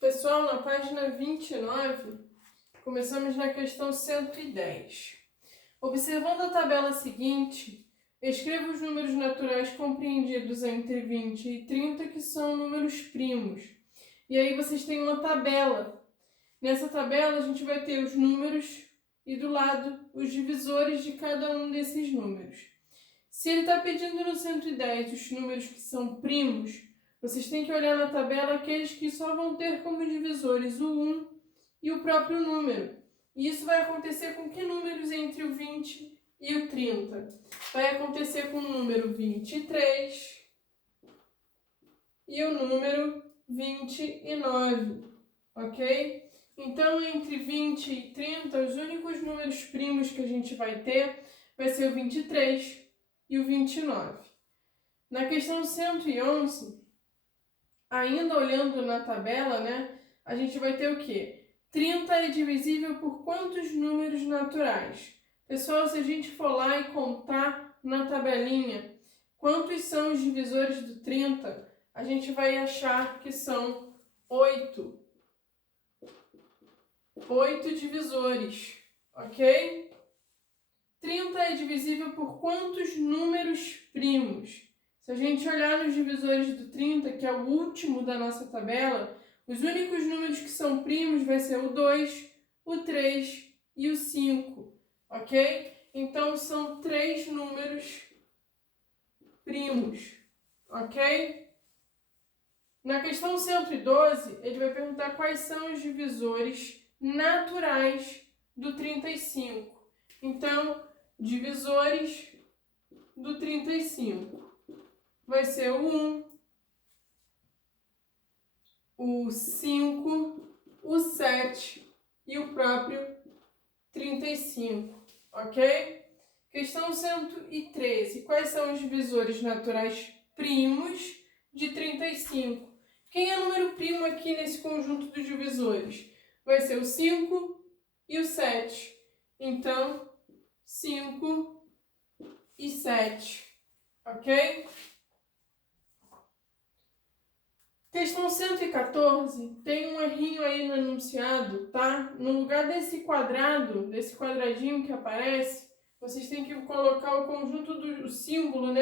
Pessoal, na página 29, começamos na questão 110. Observando a tabela seguinte, escreva os números naturais compreendidos entre 20 e 30, que são números primos. E aí vocês têm uma tabela. Nessa tabela a gente vai ter os números e do lado os divisores de cada um desses números. Se ele está pedindo no 110 os números que são primos, vocês têm que olhar na tabela aqueles que só vão ter como divisores o 1 e o próprio número. E isso vai acontecer com que números entre o 20 e o 30? Vai acontecer com o número 23 e o número 29, ok? Então, entre 20 e 30, os únicos números primos que a gente vai ter vai ser o 23 e o 29. Na questão 111, ainda olhando na tabela, a gente vai ter o quê? 30 é divisível por quantos números naturais? Pessoal, se a gente for lá e contar na tabelinha quantos são os divisores do 30, a gente vai achar que são 8. 8 divisores, ok? 30 é divisível por quantos números primos? Se a gente olhar nos divisores do 30, que é o último da nossa tabela, os únicos números que são primos vai ser o 2, o 3 e o 5, ok? Então, são 3 números primos, ok? Na questão 112, ele vai perguntar quais são os divisores naturais do 35. Então, divisores do 35 vai ser o 1, o 5, o 7 e o próprio 35, ok? Questão 113. Quais são os divisores naturais primos de 35? Quem é número primo aqui nesse conjunto dos divisores? Vai ser o 5 e o 7. Então, 5 e 7, ok? Questão 114, tem um errinho aí no enunciado, tá? No lugar desse quadrado, desse quadradinho que aparece, vocês têm que colocar o conjunto o símbolo,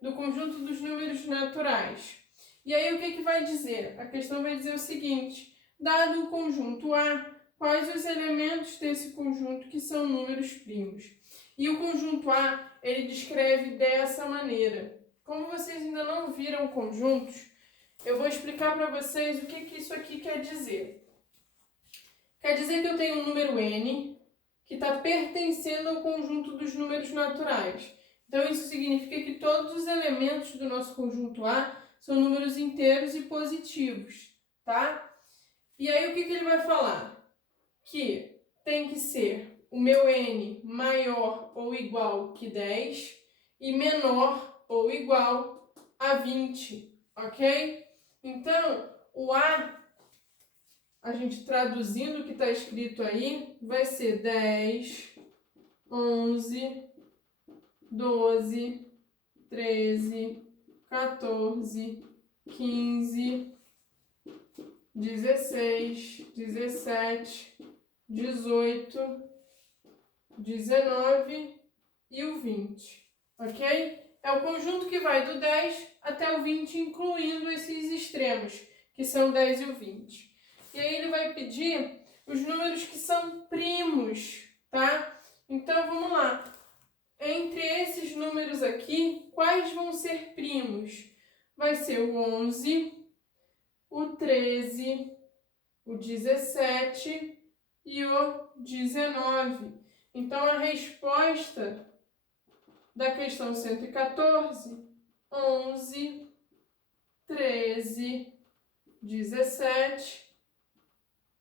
do conjunto dos números naturais. E aí o que vai dizer? A questão vai dizer o seguinte: dado o conjunto A, quais os elementos desse conjunto que são números primos? E o conjunto A, ele descreve dessa maneira. Como vocês ainda não viram conjuntos, eu vou explicar para vocês o que isso aqui quer dizer. Quer dizer que eu tenho um número n que está pertencendo ao conjunto dos números naturais. Então, isso significa que todos os elementos do nosso conjunto A são números inteiros e positivos, tá? E aí, o que ele vai falar? Que tem que ser o meu n maior ou igual que 10 e menor ou igual a 20, ok? Então, o a gente traduzindo o que está escrito aí, vai ser 10, 11, 12, 13, 14, 15, 16, 17, 18, 19 e o 20, ok? É o conjunto que vai do 10 até o 20, incluindo esses extremos, que são 10 e o 20. E aí ele vai pedir os números que são primos, tá? Então, vamos lá. Entre esses números aqui, quais vão ser primos? Vai ser o 11, o 13, o 17 e o 19. Então, a resposta da questão 114, 11, 13, 17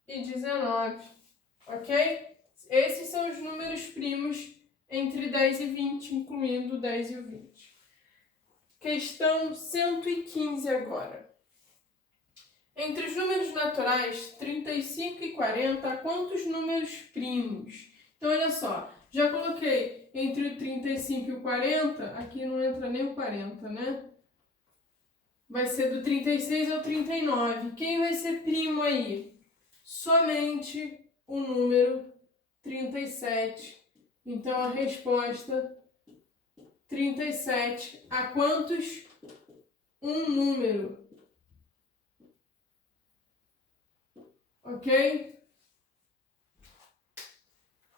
e 19, ok? Esses são os números primos entre 10 e 20, incluindo o 10 e o 20. Questão 115 agora. Entre os números naturais 35 e 40, quantos números primos? Então, olha só, já coloquei entre o 35 e o 40, aqui não entra nem o 40, né? vai ser do 36 ao 39. Quem vai ser primo aí? Somente o número 37. Então, a resposta 37. A quantos? Um número. Ok?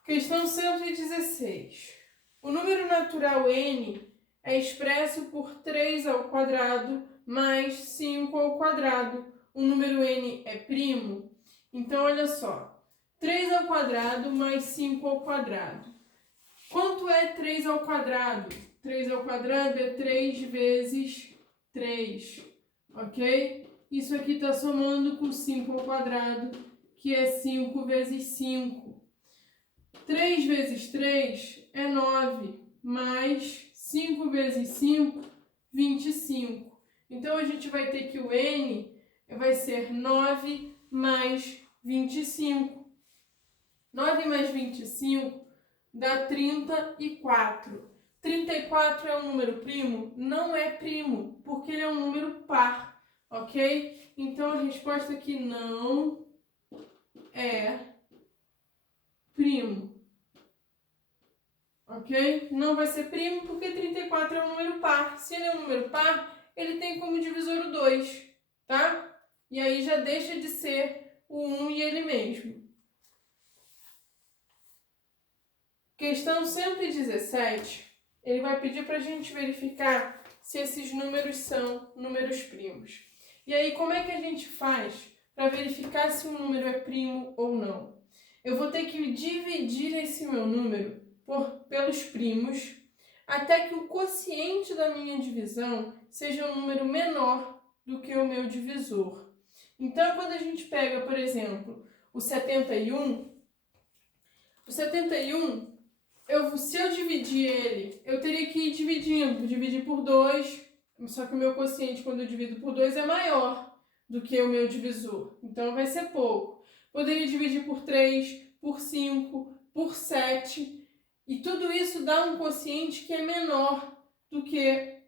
Questão 116. O número natural n é expresso por 3 ao quadrado mais 5 ao quadrado. O número n é primo? Então, olha só. 3 ao quadrado mais 5 ao quadrado. Quanto é 3 ao quadrado? 3 ao quadrado é 3 vezes 3, ok? Isso aqui está somando com 5 ao quadrado, que é 5 vezes 5. 3 vezes 3 é 9, mais 5 vezes 5, 25. Então, a gente vai ter que o n vai ser 9 mais 25. 9 mais 25 dá 34. 34 é um número primo? Não é primo, porque ele é um número par, ok? Então, a resposta aqui não é primo. Ok? Não vai ser primo porque 34 é um número par. Se ele é um número par, ele tem como divisor o 2, tá? E aí já deixa de ser o 1 e ele mesmo. Questão 117, ele vai pedir para a gente verificar se esses números são números primos. E aí, como é que a gente faz para verificar se um número é primo ou não? Eu vou ter que dividir esse meu número pelos primos, até que o quociente da minha divisão seja um número menor do que o meu divisor. Então, quando a gente pega, por exemplo, o 71, se eu dividir ele, eu teria que ir dividindo, dividir por 2, só que o meu quociente, quando eu divido por 2, é maior do que o meu divisor, então vai ser pouco. Poderia dividir por 3, por 5, por 7, e tudo isso dá um quociente que é menor do que,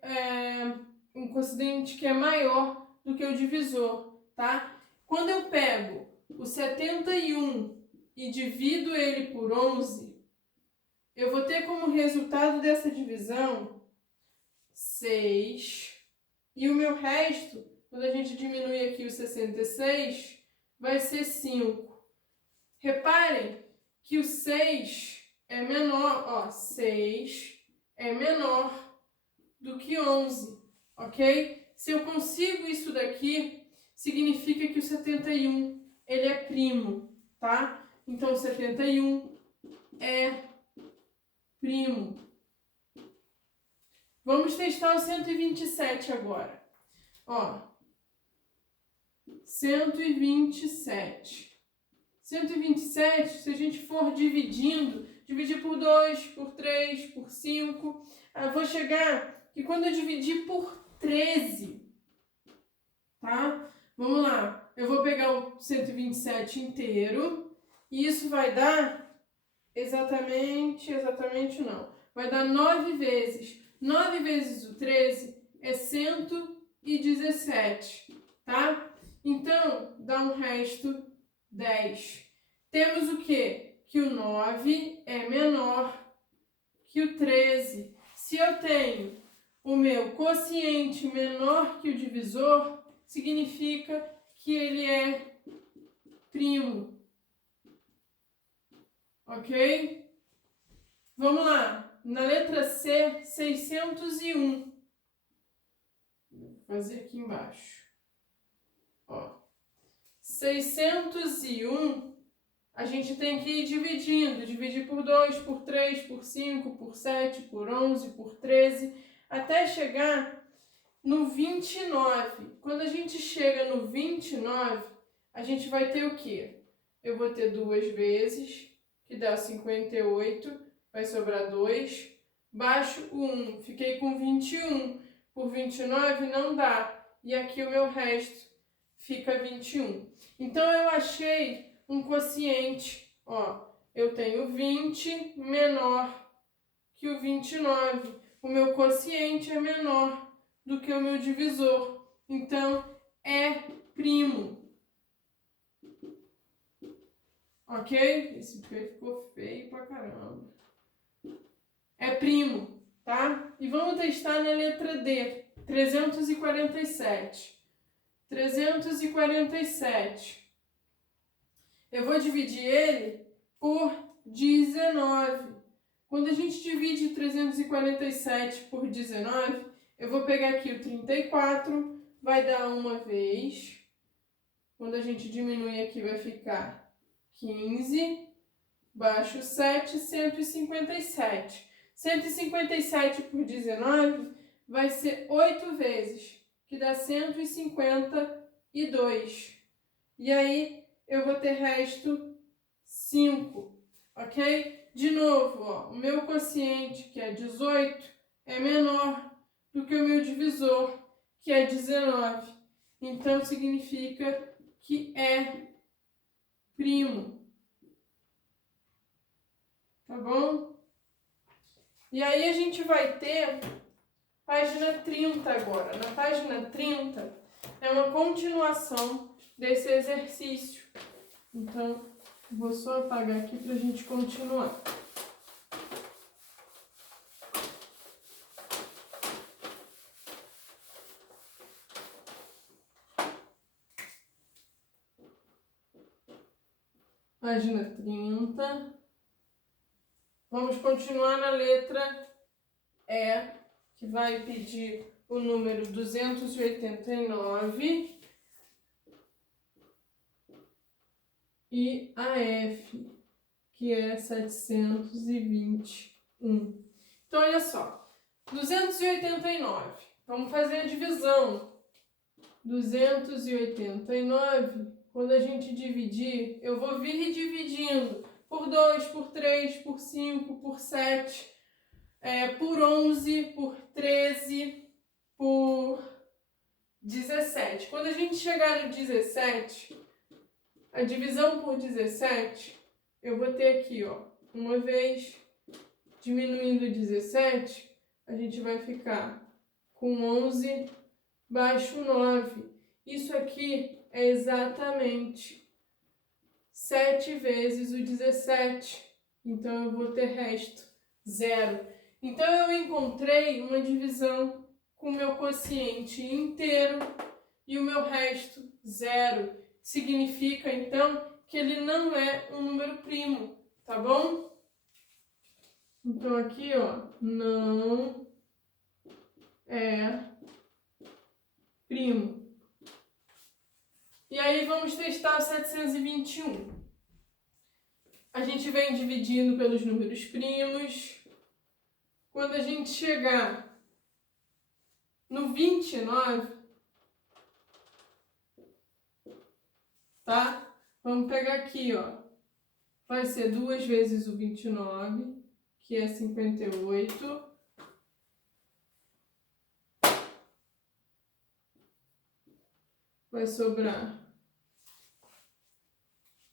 um quociente que é maior do que o divisor, tá? Quando eu pego o 71 e divido ele por 11, eu vou ter como resultado dessa divisão 6, e o meu resto, quando a gente diminui aqui o 66, vai ser 5. Reparem que o 6 é menor, ó, 6 é menor do que 11, ok? Se eu consigo isso daqui, significa que o 71, ele é primo, tá? Então, o 71 é primo. Vamos testar o 127 agora. Ó, 127. 127, se a gente for dividindo, dividir por 2, por 3, por 5, eu vou chegar que quando eu dividir por 13, tá? Vamos lá, eu vou pegar o 127 inteiro, e isso vai dar exatamente não. Vai dar 9 vezes. 9 vezes o 13 é 117, tá? Então, dá um resto 10. Temos o quê? Que o 9 é menor que o 13. Se eu tenho o meu quociente menor que o divisor, significa que ele é primo. Ok? Vamos lá. Na letra C, 601. Vou fazer aqui embaixo. Ó. 601, a gente tem que ir dividindo. Dividir por 2, por 3, por 5, por 7, por 11, por 13, até chegar no 29. Quando a gente chega no 29, a gente vai ter o quê? Eu vou ter 2 vezes, que dá 58, vai sobrar 2. Baixo o 1, fiquei com 21. Por 29 não dá. E aqui o meu resto fica 21. Então, eu achei um quociente. Ó, eu tenho 20 menor que o 29. O meu quociente é menor do que o meu divisor. Então, é primo. Ok? Esse P ficou feio pra caramba. É primo, tá? E vamos testar na letra D. 347. 347. Eu vou dividir ele por 19. Quando a gente divide 347 por 19, eu vou pegar aqui o 34, vai dar uma vez. Quando a gente diminui aqui, vai ficar 15, baixo 7, 157. 157 por 19 vai ser 8 vezes, que dá 152. E aí, eu vou ter resto 5, ok? De novo, ó, o meu quociente, que é 18, é menor do que o meu divisor, que é 19. Então, significa que é primo. Tá bom? E aí a gente vai ter página 30 agora. Na página 30 é uma continuação desse exercício. Então, vou só apagar aqui para a gente continuar. Página 30. Vamos continuar na letra E, que vai pedir o número 289. E a F, que é 721. Então, olha só. 289. Vamos fazer a divisão. 289, quando a gente dividir, eu vou vir dividindo por 2, por 3, por 5, por 7, por 11, por 13, por 17. Quando a gente chegar no 17, a divisão por 17, eu vou ter aqui, ó, uma vez, diminuindo 17, a gente vai ficar com 11 baixo 9. Isso aqui é exatamente 7 vezes o 17. Então, eu vou ter resto 0. Então, eu encontrei uma divisão com o meu quociente inteiro e o meu resto 0. Significa, então, que ele não é um número primo, tá bom? Então, aqui, ó, não é primo. E aí, vamos testar o 721. A gente vem dividindo pelos números primos. Quando a gente chegar no 29, tá? Vamos pegar aqui, ó. Vai ser 2 vezes o 29, que é 58. Vai sobrar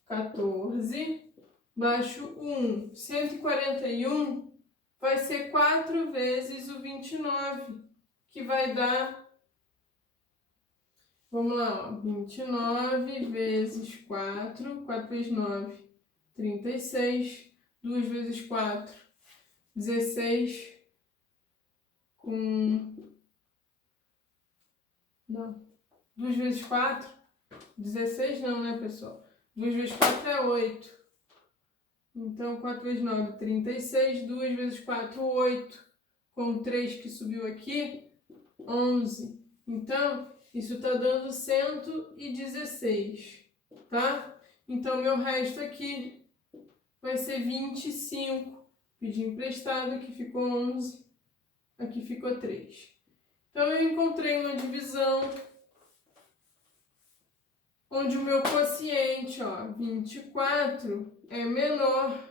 14. Baixo 1. 141 vai ser 4 vezes o 29, que vai dar... Vamos lá, ó. 29 vezes 4. 4 vezes 9, 36. 2 vezes 4, 16. Com... Não. 2 vezes 4, 16 não, né, pessoal? 2 vezes 4 é 8. Então, 4 vezes 9, 36. 2 vezes 4, 8. Com 3 que subiu aqui, 11. Então, isso está dando 116, tá? Então, meu resto aqui vai ser 25. Pedi emprestado, aqui ficou 11. Aqui ficou 3. Então, eu encontrei uma divisão onde o meu quociente, ó, 24, é menor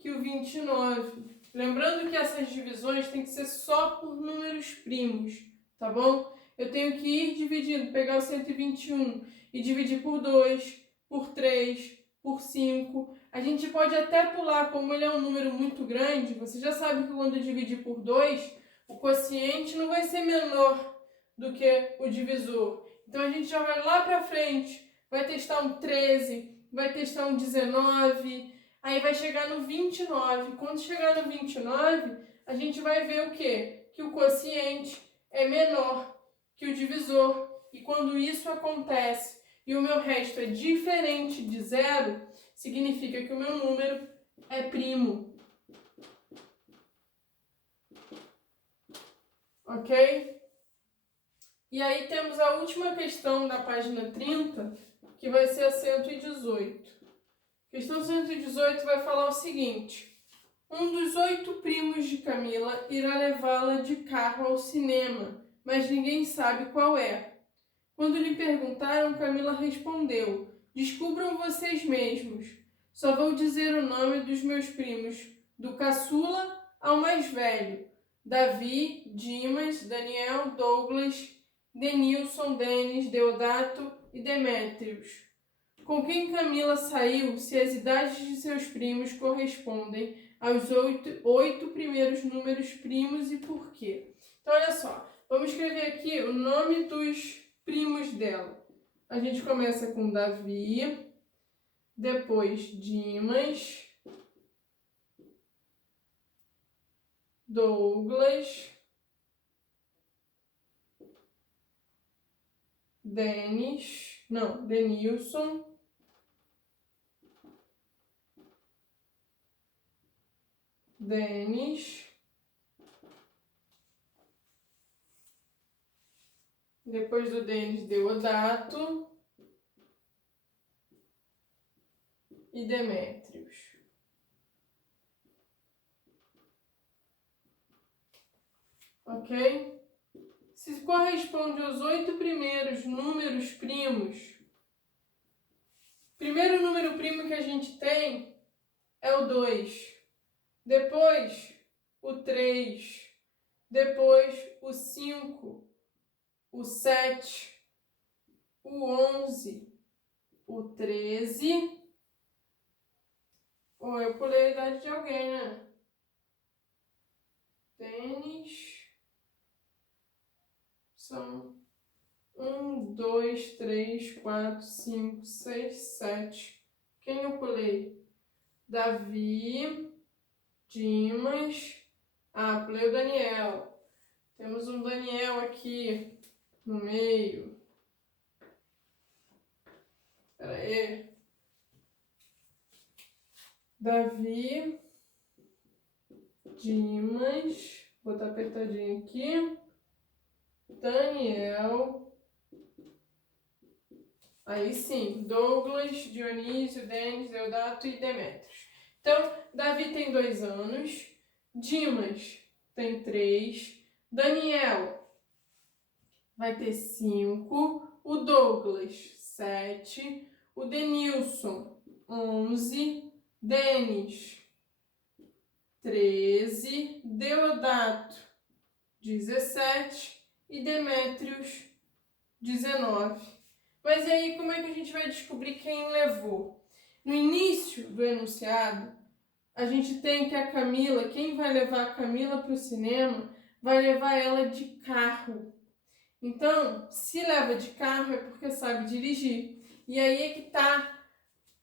que o 29. Lembrando que essas divisões têm que ser só por números primos, tá bom? Eu tenho que ir dividindo, pegar o 121 e dividir por 2, por 3, por 5. A gente pode até pular, como ele é um número muito grande, você já sabe que quando dividir por 2, o quociente não vai ser menor do que o divisor. Então a gente já vai lá para frente, vai testar um 13, vai testar um 19, aí vai chegar no 29. Quando chegar no 29, a gente vai ver o quê? Que o quociente é menor que o divisor. E quando isso acontece e o meu resto é diferente de zero, significa que o meu número é primo. Ok? E aí temos a última questão da página 30, que vai ser a 118. Questão 118 vai falar o seguinte: um dos 8 primos de Camila irá levá-la de carro ao cinema, mas ninguém sabe qual é. Quando lhe perguntaram, Camila respondeu: descubram vocês mesmos. Só vou dizer o nome dos meus primos, do caçula ao mais velho: Davi, Dimas, Daniel, Douglas, Denilson, Denis, Deodato e Demétrios. Com quem Camila saiu se as idades de seus primos correspondem aos 8 primeiros números primos e por quê? Então, olha só, vamos escrever aqui o nome dos primos dela. A gente começa com Davi, depois Dimas, Douglas, Denilson, Denis, depois do Denis, Deodato e Demétrios. Ok? Se corresponde aos 8 primeiros números primos, o primeiro número primo que a gente tem é o 2, depois o 3, depois o 5, o 7, o 11, o 13. Oh, eu pulei a idade de alguém, né? Tênis. São 1, 2, 3, 4, 5, 6, 7. Quem eu pulei? Davi, Dimas. Ah, pulei o Daniel. Temos um Daniel aqui no meio. Espera aí. Davi, Dimas. Vou botar apertadinho aqui. Daniel. Aí sim, Douglas, Dionísio, Denis, Deodato e Demétrios. Então, Davi tem 2 anos, Dimas tem 3, Daniel vai ter 5, o Douglas 7, o Denilson 11, Denis 13, Deodato 17 e Demétrios 19. Mas e aí, como é que a gente vai descobrir quem levou? No início do enunciado, a gente tem que a Camila, quem vai levar a Camila para o cinema, vai levar ela de carro. Então, se leva de carro é porque sabe dirigir. E aí é que está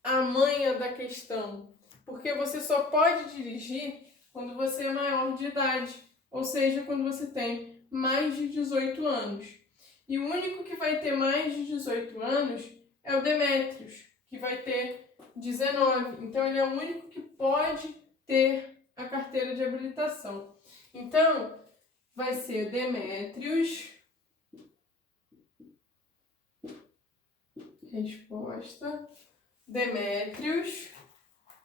a manha da questão. Porque você só pode dirigir quando você é maior de idade, ou seja, quando você tem mais de 18 anos. E o único que vai ter mais de 18 anos é o Demétrios, que vai ter 19. Então, ele é o único que pode ter a carteira de habilitação. Então, vai ser Demétrios. Resposta. Demétrios.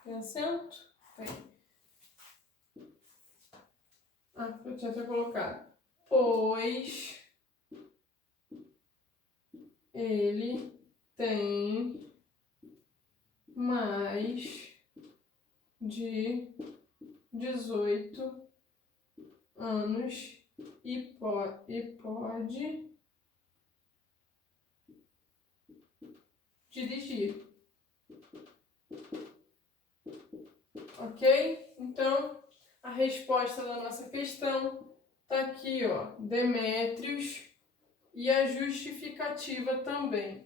Tem acento? Tem. Ah, eu tinha até colocado. Pois ele tem mais de 18 anos e pode dirigir. Ok? Então, a resposta da nossa questão está aqui, ó. Demétrios e a justificativa também.